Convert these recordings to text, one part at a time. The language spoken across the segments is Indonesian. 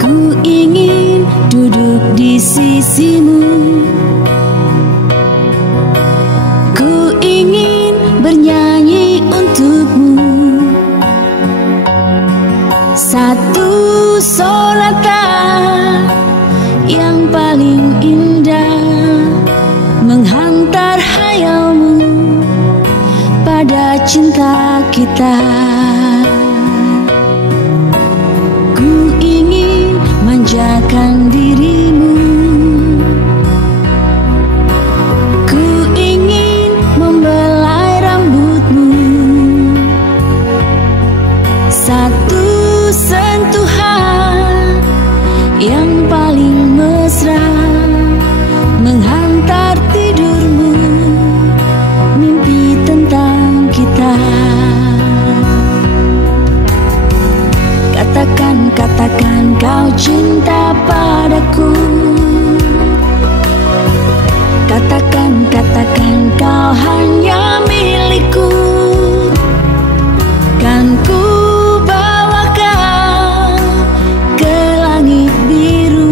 Ku ingin duduk di sisimu, ku ingin bernyanyi untukmu. Satu sonata yang paling indah menghantar hayalmu pada cinta kita. Ku ingin manjakan dirimu, ku ingin membelai rambutmu. Satu sentuhan yang paling mesra menghantar tidurmu, mimpi tentang kita. Katakan, katakan kau cinta padaku. Katakan, katakan kau hanya milikku. Kan ku bawa kau ke langit biru,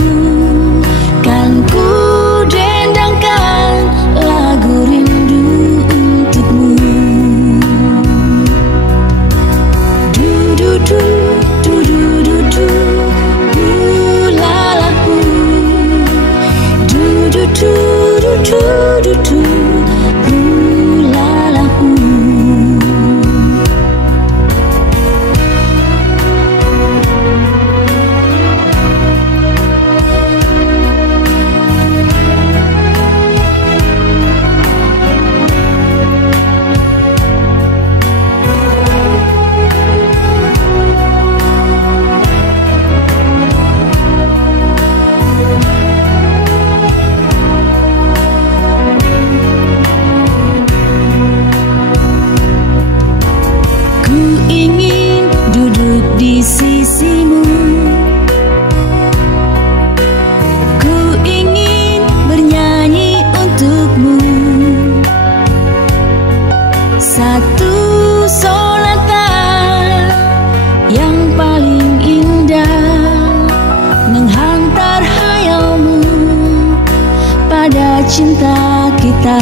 kan ku dendangkan lagu rindu untukmu. Du-du-du, du-du-du-du, du-la-la-hu. Du-du-du, du-du-du-du, du-la-la-hu. Di sisimu, ku ingin bernyanyi untukmu. Satu sonata yang paling indah menghantar hayalmu pada cinta kita.